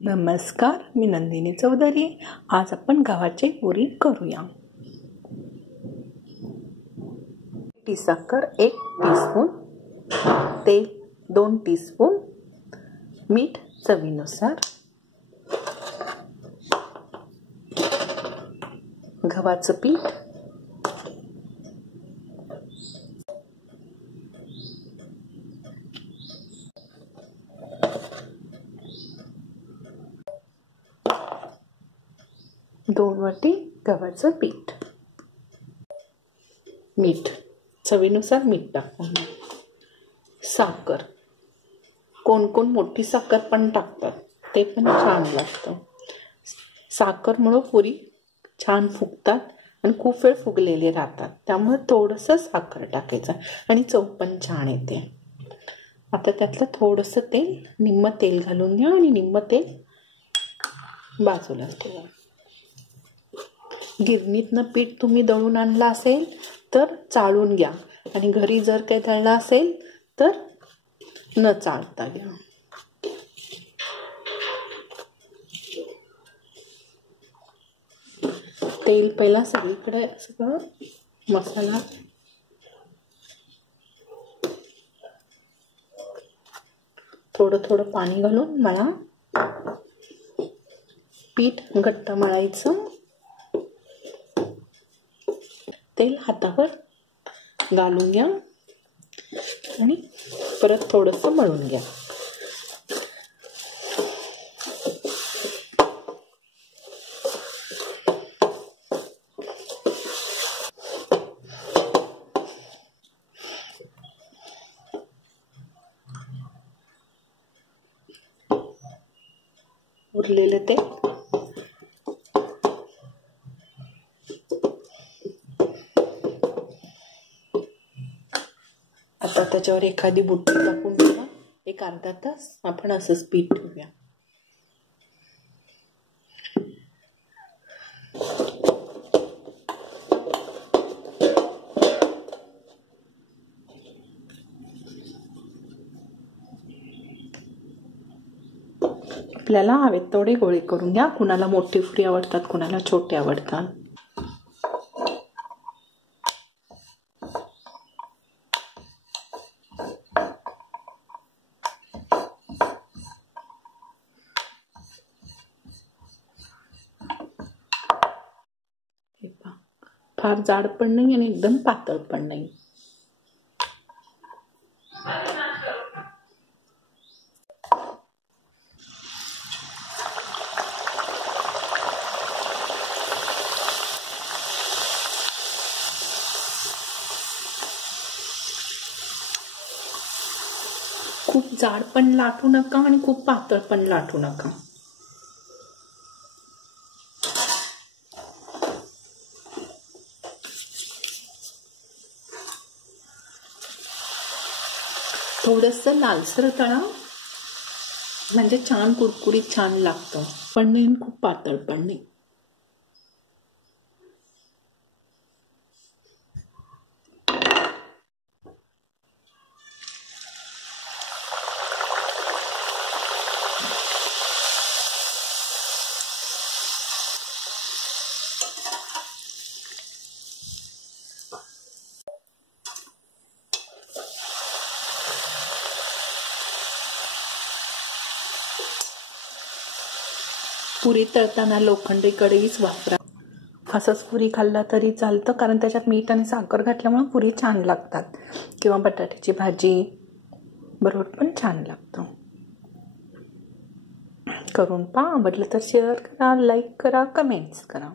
नमस्कार, मी नंदिनी चौधरी। आज आपण गव्हाची पुरी करूया। टी साखर 1 टीस्पून, तेल 2 टीस्पून, मीठ चवीनुसार, गव्हाचं पीठ, दोन वाटी गव्हाचं पीठ, मीठ चवीनुसार मीठ टाकून, साखर, कोण कोण मोठी साखर पण टाकतात, ते पण छान लागतं। साखरमुळे पुरी छान फुगतात आणि खूप वेळ फुगलेले राहतात, त्यामुळे थोडंसं साखर टाकायचं आणि चव पण छान येते। आता त्यातलं थोडंसं तेल, निम्म तेल घालून घ्या आणि निम्म तेल बाजूला ठेवा। गिरणीतनं पीठ तुम्ही दळून आणलं असेल तर चाळून घ्या आणि घरी जर काही दळलं असेल तर न चाळता घ्या। तेल पहिला सगळीकडे सगळं मसाला थोडं थोडं पाणी घालून मळा। पीठ घट्ट मळायचं, तेल हातावर घालून घ्या आणि परत थोडंसं मळून घ्या। उरलेलं ते आता त्याच्यावर एखादी बुट्टी टाकून ठेवा। एक अर्धा तास आपण असंच पीठ ठेवूया। आपल्याला हवेत तेवढे गोळे करून घ्या। कुणाला मोठी पुरी आवडतात, कुणाला छोटे आवडतात। फार जाड पण नाही आणि एकदम पातळ पण नाही। खूप जाड पण लाटू नका आणि खूप पातळ पण लाटू नका। थोडंसं लालसर तळा, म्हणजे छान कुरकुरीत छान लागतं, पण नाही खूप पातळ पण नाही। पुरी तळताना लोखंडी कढईच वापरा। असंच पुरी खाल्ला तरी चालतं, कारण त्याच्यात मीठ आणि साखर घातल्यामुळे पुरी छान लागतात, किंवा बटाट्याची भाजी बरोबर पण छान लागतं। करून पहा, आवडलं तर शेअर करा, लाईक करा, कमेंट्स करा।